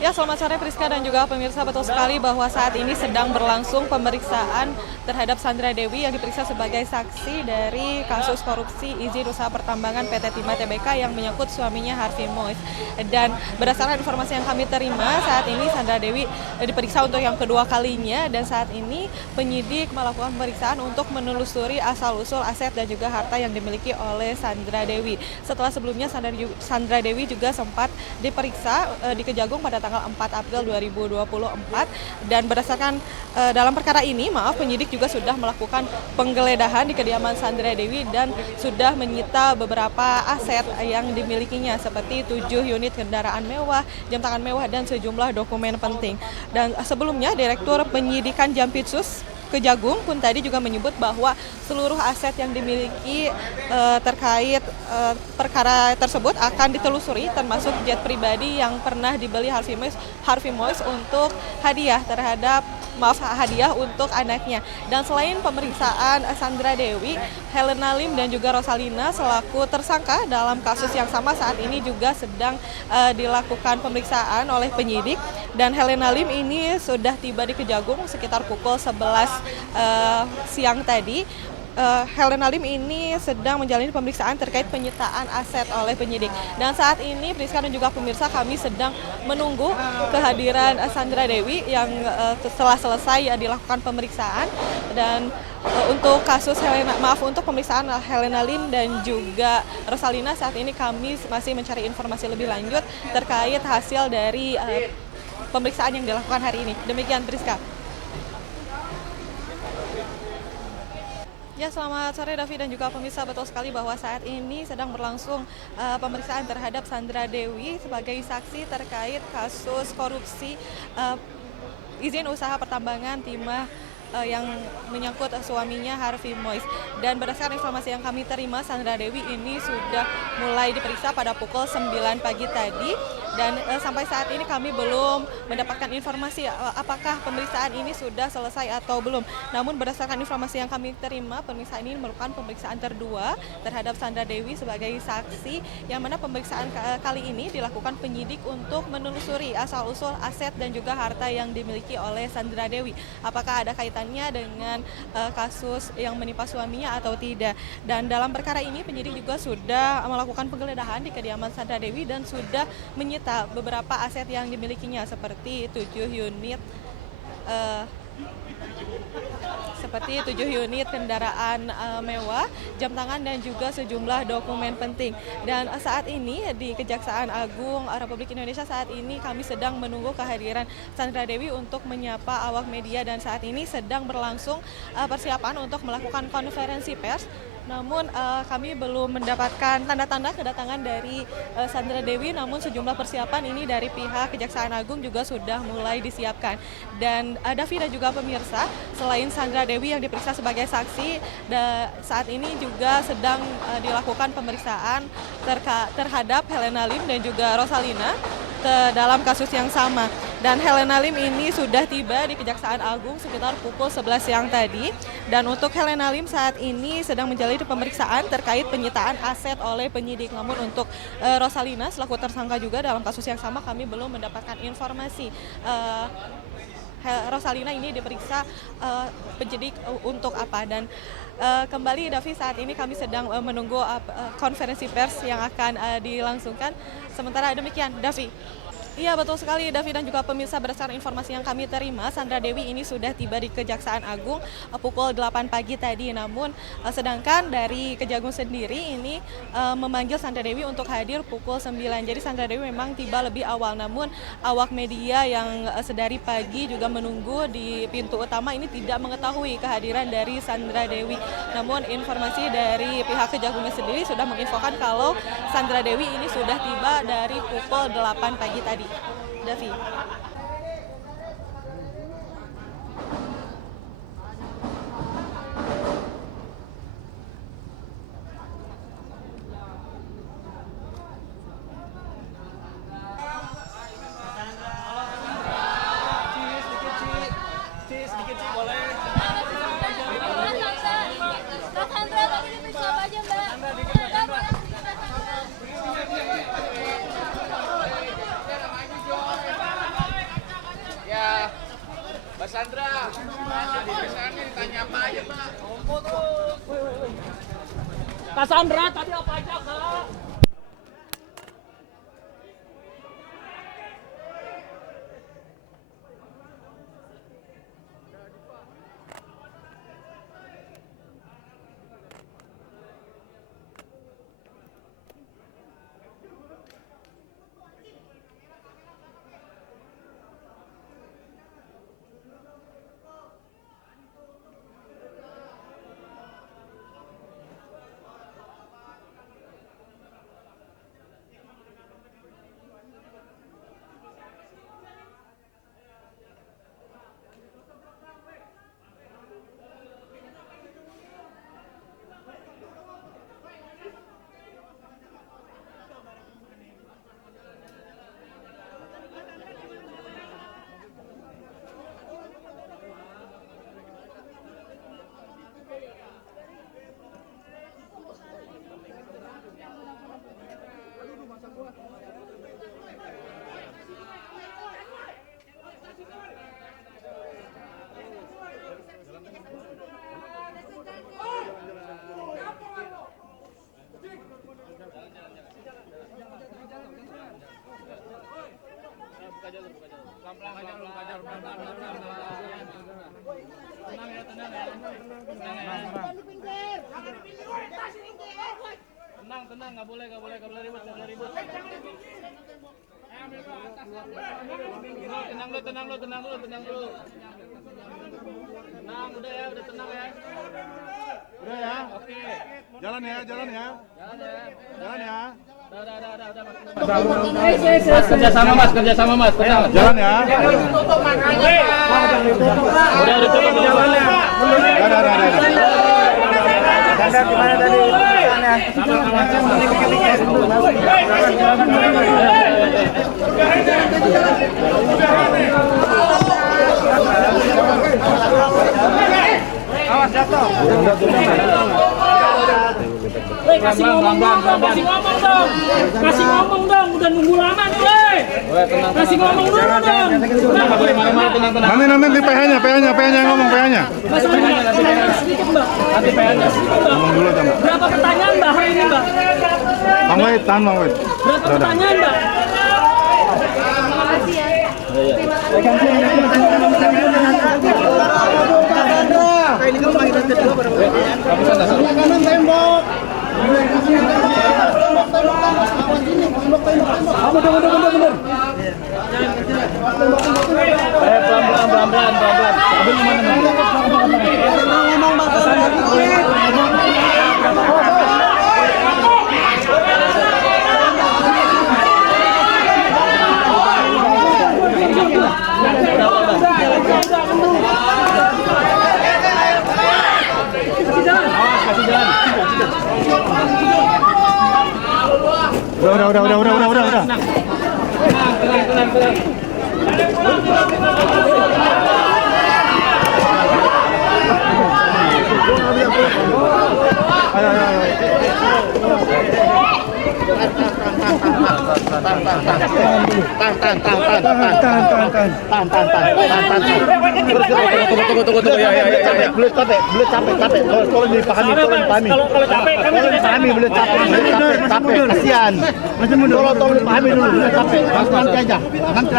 Ya, selamat sore Priska dan juga pemirsa. Betul sekali bahwa saat ini sedang berlangsung pemeriksaan terhadap Sandra Dewi yang diperiksa sebagai saksi dari kasus korupsi izin usaha pertambangan PT Timah Tbk yang menyangkut suaminya Harvey Mois. Dan berdasarkan informasi yang kami terima, saat ini Sandra Dewi diperiksa untuk yang kedua kalinya dan saat ini penyidik melakukan pemeriksaan untuk menelusuri asal-usul aset dan juga harta yang dimiliki oleh Sandra Dewi. Setelah sebelumnya Sandra Dewi juga sempat diperiksa di Kejagung pada tanggal 4 April 2024 dan berdasarkan dalam perkara ini, penyidik juga sudah melakukan penggeledahan di kediaman Sandra Dewi dan sudah menyita beberapa aset yang dimilikinya seperti 7 unit kendaraan mewah, jam tangan mewah dan sejumlah dokumen penting. Dan sebelumnya Direktur Penyidikan Jampitsus Kejagung pun tadi juga menyebut bahwa seluruh aset yang dimiliki terkait perkara tersebut akan ditelusuri, termasuk jet pribadi yang pernah dibeli Harvey Mois untuk hadiah untuk anaknya. Dan selain pemeriksaan Sandra Dewi, Helena Lim dan juga Rosalina selaku tersangka dalam kasus yang sama saat ini juga sedang dilakukan pemeriksaan oleh penyidik. Dan Helena Lim ini sudah tiba di Kejagung sekitar pukul 11 siang tadi. Helena Lim ini sedang menjalani pemeriksaan terkait penyitaan aset oleh penyidik. Dan saat ini Priska dan juga pemirsa, kami sedang menunggu kehadiran Sandra Dewi yang setelah selesai dilakukan pemeriksaan. Dan untuk untuk pemeriksaan Helena Lim dan juga Rosalina, saat ini kami masih mencari informasi lebih lanjut terkait hasil dari pemeriksaan yang dilakukan hari ini. Demikian Priska. Ya, selamat sore Davi dan juga pemirsa. Betul sekali bahwa saat ini sedang berlangsung pemeriksaan terhadap Sandra Dewi sebagai saksi terkait kasus korupsi izin usaha pertambangan timah yang menyangkut suaminya Harvey Mois. Dan berdasarkan informasi yang kami terima, Sandra Dewi ini sudah mulai diperiksa pada pukul 9 pagi tadi. Dan sampai saat ini kami belum mendapatkan informasi apakah pemeriksaan ini sudah selesai atau belum. Namun berdasarkan informasi yang kami terima, pemeriksaan ini merupakan pemeriksaan kedua terhadap Sandra Dewi sebagai saksi, yang mana pemeriksaan kali ini dilakukan penyidik untuk menelusuri asal-usul aset dan juga harta yang dimiliki oleh Sandra Dewi. Apakah ada kaitannya dengan kasus yang menimpa suaminya atau tidak. Dan dalam perkara ini penyidik juga sudah melakukan penggeledahan di kediaman Sandra Dewi dan sudah menyita beberapa aset yang dimilikinya seperti 7 unit kendaraan mewah, jam tangan dan juga sejumlah dokumen penting. Dan saat ini di Kejaksaan Agung Republik Indonesia saat ini kami sedang menunggu kehadiran Sandra Dewi untuk menyapa awak media, dan saat ini sedang berlangsung persiapan untuk melakukan konferensi pers. Namun kami belum mendapatkan tanda-tanda kedatangan dari Sandra Dewi, namun sejumlah persiapan ini dari pihak Kejaksaan Agung juga sudah mulai disiapkan. Dan Davi dan juga pemirsa, selain Sandra Dewi yang diperiksa sebagai saksi, saat ini juga sedang dilakukan pemeriksaan terhadap Helena Lim dan juga Rosalina dalam kasus yang sama. Dan Helena Lim ini sudah tiba di Kejaksaan Agung sekitar pukul 11 siang tadi. Dan untuk Helena Lim saat ini sedang menjalani pemeriksaan terkait penyitaan aset oleh penyidik. Namun untuk Rosalina selaku tersangka juga dalam kasus yang sama, kami belum mendapatkan informasi. Rosalina ini diperiksa penyidik untuk apa. Dan kembali Davi, saat ini kami sedang menunggu konferensi pers yang akan dilangsungkan. Sementara demikian, Davi. Iya, betul sekali Davi dan juga pemirsa, berdasarkan informasi yang kami terima, Sandra Dewi ini sudah tiba di Kejaksaan Agung pukul 8 pagi tadi. Namun sedangkan dari Kejagung sendiri ini memanggil Sandra Dewi untuk hadir pukul 9. Jadi Sandra Dewi memang tiba lebih awal, namun awak media yang sedari pagi juga menunggu di pintu utama ini tidak mengetahui kehadiran dari Sandra Dewi. Namun informasi dari pihak Kejagungnya sendiri sudah menginfokan kalau Sandra Dewi ini sudah tiba dari pukul 8 pagi tadi. Davi. Cassandra tadi apa aja, Kak? Tenang, nggak boleh ribut, Tenang dulu. Tenang, udah tenang ya. Udah ya. Oke. Jalan ya. Jalan ya. Udah. Kerjasama mas. Jalan ya. Udah ditutup jalannya. Anda gimana tadi? Awas jatuh. Kasih ngomong dong, udah nunggu lama nih, weh. Kasih ngomong dulu dong. Nanti di PH-nya ngomong PH-nya. Sedikit, Mbak. Nanti PH-nya. Ngomong dulu Mbak. Berapa pertanyaan, Mbak, hari ini, Mbak? Bang Wait. Berapa pertanyaan, Mbak? Kanan tembok. Bener. Pelan-pelan. Udah. Tenang. Tunggu. Ya. Belum capek. Tolong dipahami. Kalau capek kami tidak Pahami, belum capek. Kasihan. Tolong dipahami dulu, belum capek. Nanti aja. Nanti.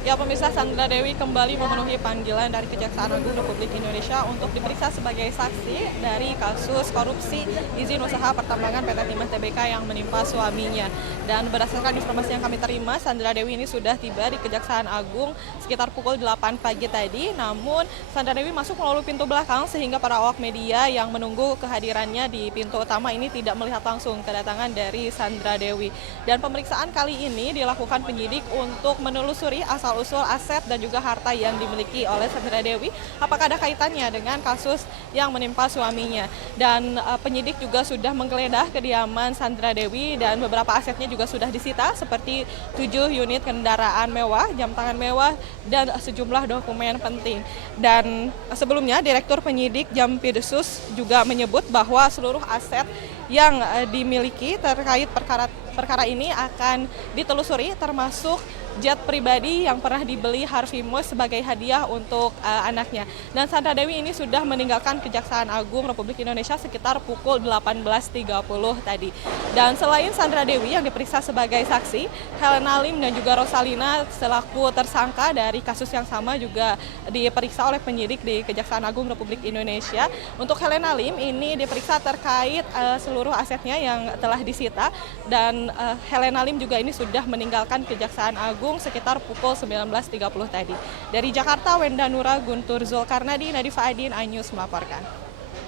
Ya pemirsa, Sandra Dewi kembali memenuhi panggilan dari Kejaksaan Agung Republik Indonesia untuk diperiksa sebagai saksi dari kasus korupsi izin usaha pertambangan PT Timah Tbk yang menimpa suaminya. Dan berdasarkan informasi yang kami terima, Sandra Dewi ini sudah tiba di Kejaksaan Agung sekitar pukul 8 pagi tadi. Namun Sandra Dewi masuk melalui pintu belakang sehingga para awak media yang menunggu kehadirannya di pintu utama ini tidak melihat langsung kedatangan dari Sandra Dewi. Dan pemeriksaan kali ini dilakukan penyidik untuk menelusuri asal asal-usul aset dan juga harta yang dimiliki oleh Sandra Dewi, apakah ada kaitannya dengan kasus yang menimpa suaminya. Dan penyidik juga sudah menggeledah kediaman Sandra Dewi dan beberapa asetnya juga sudah disita seperti 7 unit kendaraan mewah, jam tangan mewah, dan sejumlah dokumen penting. Dan sebelumnya Direktur Penyidik Jampidsus juga menyebut bahwa seluruh aset yang dimiliki terkait perkara ini akan ditelusuri, termasuk jet pribadi yang pernah dibeli Harvey Moise sebagai hadiah untuk anaknya. Dan Sandra Dewi ini sudah meninggalkan Kejaksaan Agung Republik Indonesia sekitar pukul 18.30 tadi. Dan selain Sandra Dewi yang diperiksa sebagai saksi, Helena Lim dan juga Rosalina selaku tersangka dari kasus yang sama juga diperiksa oleh penyidik di Kejaksaan Agung Republik Indonesia. Untuk Helena Lim ini diperiksa terkait seluruh asetnya yang telah disita, dan Helena Lim juga ini sudah meninggalkan Kejaksaan Agung sekitar pukul 19.30 tadi. Dari Jakarta, Wenda Nura, Guntur Zulkarnadi, Nadifa Adin, iNews melaporkan.